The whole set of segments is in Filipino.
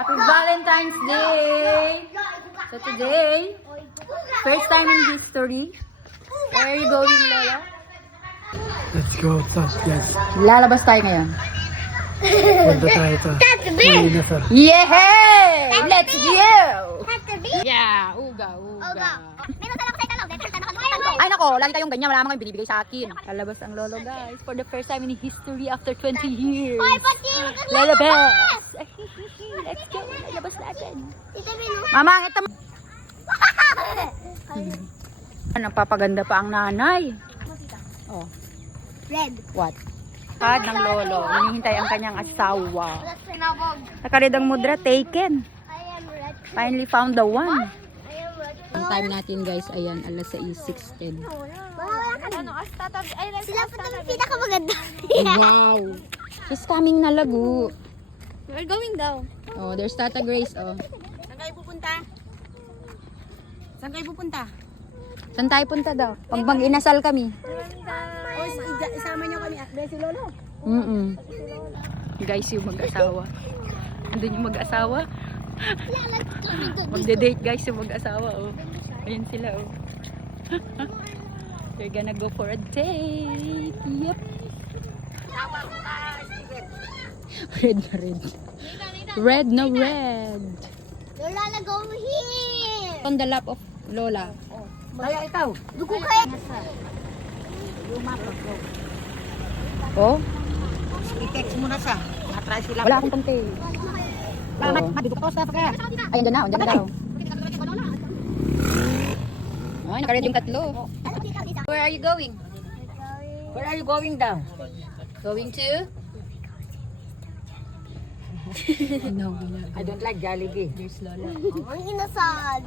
Happy Valentine's Day! So today, first time in history. Where are you going, Lola? Let's go outside, guys. Lalabas tayo ngayon. Punta tayo sa Marina. Yeah! Let's go! Yeah! Uga. Meron talaga sa italog. Dahil nakalimutan ko. Ay nako, lagi kayong ganyan. Wala naman kayong binibigay sa akin. Lalabas ang lolo, guys. For the first time in history after 20 years. Hoy, pati! Lalabas! Let's go! Lalabas natin. Tita Bino. Mama, ito. Nagpapaganda pa ang nanay. Oh, Red. what? Pad ng lolo. Hinihintay ang kanyang asawa. Sinabog. Nakared ang mudra, taken. I am red. Finally found the one. I am red. Ang time natin, guys, ayan, alas 6:10. Sila pa itong pinakamaganda. Wow! She's coming na lagu. We're going down. Oh, there's Tata Grace, oh. Saan kayo pupunta? Saan kayo pupunta? Saan tayo punta daw? Pag mag-inasal kami. O, isama niyo kami at si Lolo. Guys, yung mag-asawa. Andun yung mag-asawa. Magde-date, guys, yung mag-asawa, oh. Ayun sila, oh. They're gonna go for a date. Yep. Red na red. Red na red. Lola, go here. On the lap of Lola. Kaya ikaw. Dugo kayo. Oh? I-text mo na siya. Matry sila. Wala akong pante. Bakit? Dito ka sa kaya. Ay, andyan na daw. Ay, nakared yung tatlo. Where are you going? Where are you going down? Going to? No, I don't like Jollibee. there's Lola. Ang inasal.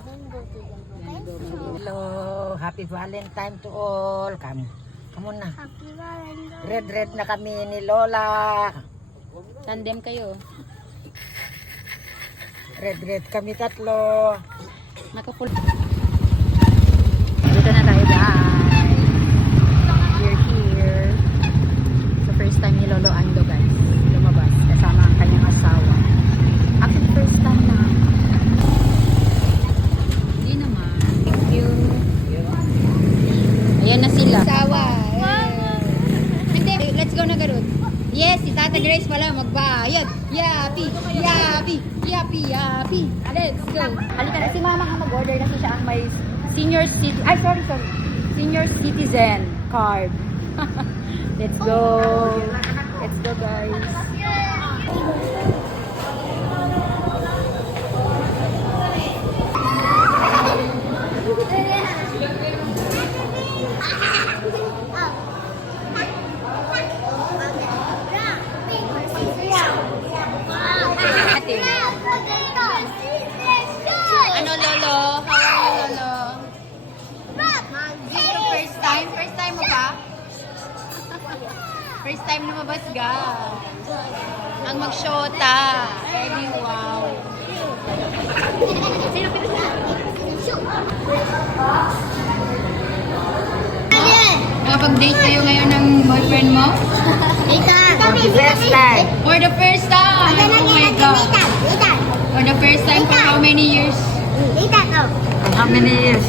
Hello. Happy Valentine to all. Come on na. Happy Valentine's. Red na kami ni Lola. Tandem kayo. Red kami tatlo. Nakapul. Dito na tayo, guys. We're here. So first time ni Lolo Ando, guys. Lumabas. Kasama ang kanyang asawa. Actually, first time na. Hindi naman. Thank you. Ayan na sila. Asawa. Hindi, let's go na garod. Yes, si Tata Grace pala magbayad. Yapi. Let's go. Halika na, si Mama ang mag-order na siya ang may senior citizen. Ay, sorry. Senior citizen card. Let's go. Let's go, guys. Ate. Ano, Lolo? How are you, Lolo? Dito, first time? First time mo ka? First time lumabas ka. Ang mag-shota. Ay, wow. Nakapag-date kayo ngayon ng boyfriend mo? Best time. For the first time! Oh my God! For the first time for how many years? How many years?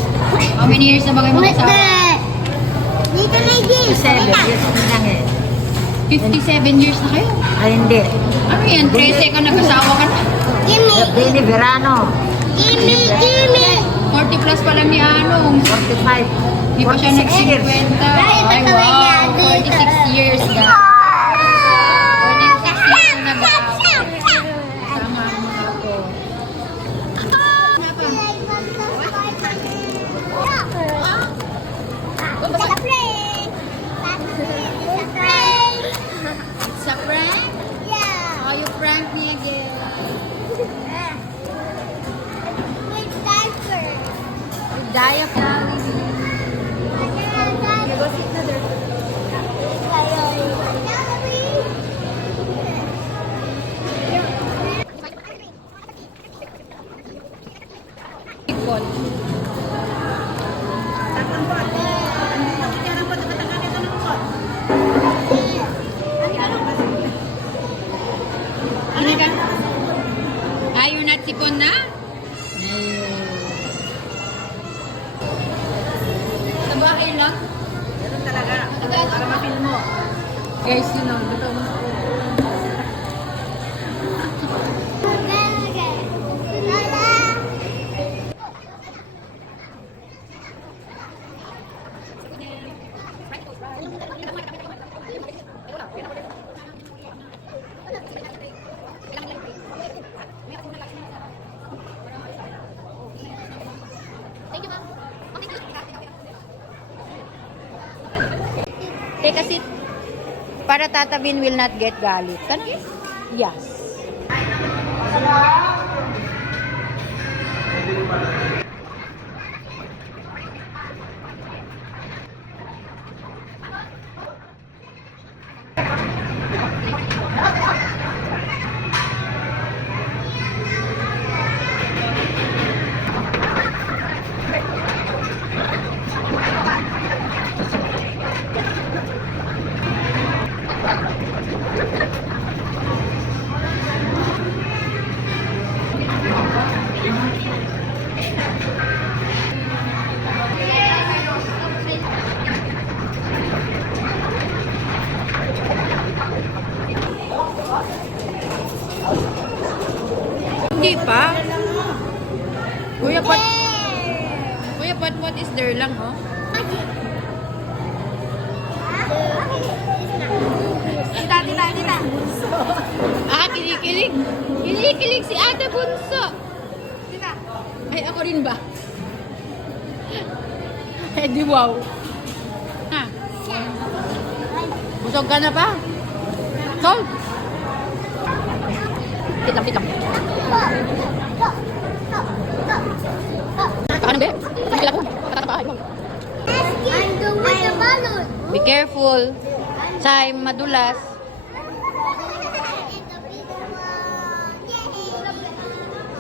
How many years na ba kayo mag-asawa? Dito na yung 7 years na lang eh. 57 years na kayo? Ay hindi. Ano yan? 13 ka nag-asawa ka na? Bini Verano. 40 plus pa lang ni Anong. 45. Hindi pa siya 46 years. nag-50. Ay, wow! 46 years ka. 46 years na nag-asawa. Tama mo ako. It's a prank? Oh, you prank me again. Die of Go sit na there. People. Ano ka? Ayun Sipon na? Sa bahay lang? Ganun talaga. Para ma-feel mo. Guys, you know, ito mo. Take a seat. Para Tata Bin will not get galit. Kana? Yes. Hindi pa. Kuya Pat, what is there lang, oh? Tita. Kinikilig. Kinikilig si Ate Bunso. Ay, ako rin ba? Eh, di wow. Ha? Busog ka na ba? Sol? Kitang. Kanan ba? Kaya ko. Katatapahay mo. I'm the with the balloon. Be careful. Time, madulas.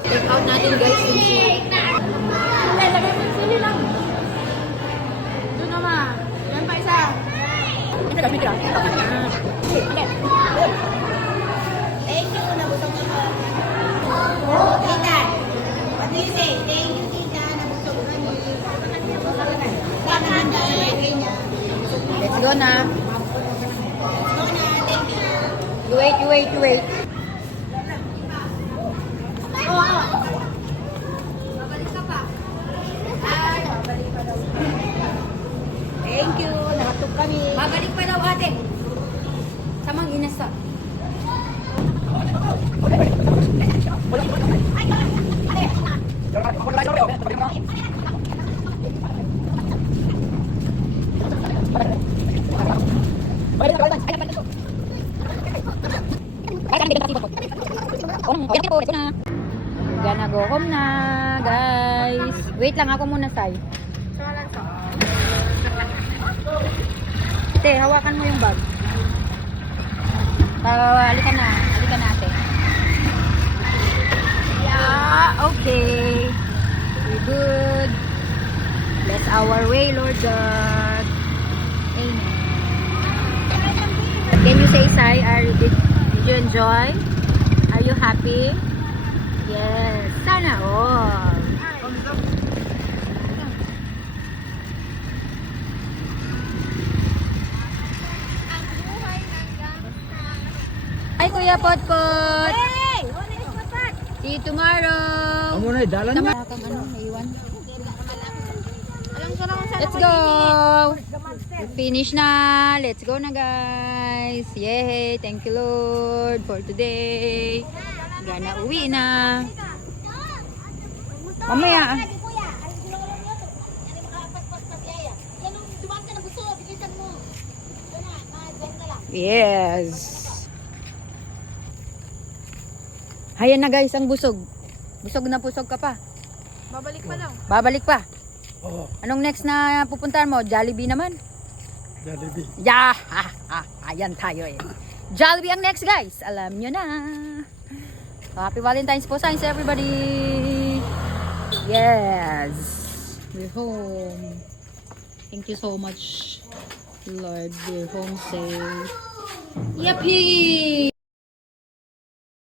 Check out natin guys. Sili lang. Doon naman. Yan pa isa. Ito ka, pitra. Okay. Thank you. Nabusog ako. Tita. What do you say? Thank you, tita. Nabusog kami. Sana handa sa may kanya. Let's go na. Go na. Thank you. You wait. Thank you. Nakatog kami. Babalik pa daw ate. Samang inasa. Gonna go home na, guys. Wait lang ako muna, Sai. Ate, hawakan mo yung bag. Halika na, ate. Yeah, okay. We're good. Bless our way, Lord God. Amen. Can you say, Sai, did you enjoy? Are you happy? Yes. Sana all. Hi, Kuya Potpot. Hey! What is that? See you tomorrow. Amo na, dalan na. Kang naiwan. Alam ko naman sana Let's go. Finish na. Let's go na, guys. Yay. Thank you, Lord, for today. Gana uwi na. Mamaya. Yes. Hayan na guys, ang busog. Busog na busog ka pa. Babalik pa. Oo, Anong next na pupuntahan mo? Jollibee naman? Jollibee. Yeah! Ayan tayo eh. Jollibee ang next guys. Alam nyo na. Happy Valentine's po signs everybody. Yes. We're home. Thank you so much, Lord. We're home safe. Yippee!